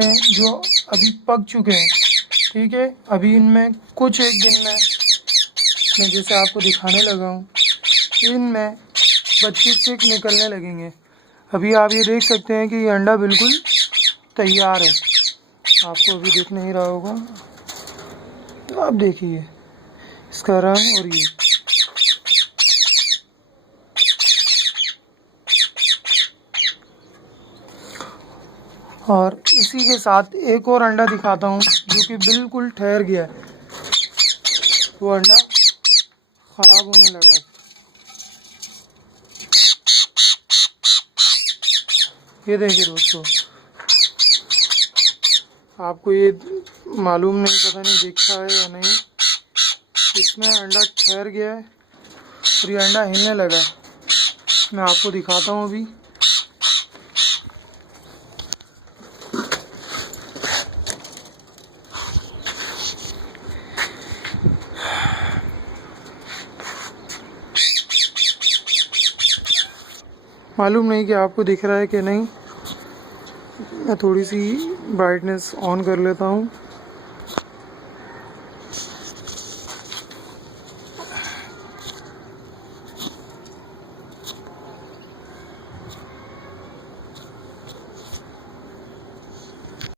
जो अभी पक चुके हैं, ठीक है। अभी इनमें कुछ एक दिन में मैं जैसे आपको दिखाने लगा हूँ, इनमें बच्चे चिक निकलने लगेंगे। अभी आप ये देख सकते हैं कि ये अंडा बिल्कुल तैयार है। आपको अभी दिख नहीं रहा होगा, तो आप देखिए इसका रंग। और ये और इसी के साथ एक और अंडा दिखाता हूँ जो कि बिल्कुल ठहर गया है। वो अंडा ख़राब होने लगा है। ये देखिए दोस्तों, आपको ये मालूम नहीं, पता नहीं दिख रहा है या नहीं, इसमें अंडा ठहर गया है और ये अंडा हिलने लगा है। मैं आपको दिखाता हूँ अभी। मालूम नहीं कि आपको दिख रहा है कि नहीं। मैं थोड़ी सी ब्राइटनेस ऑन कर लेता हूँ।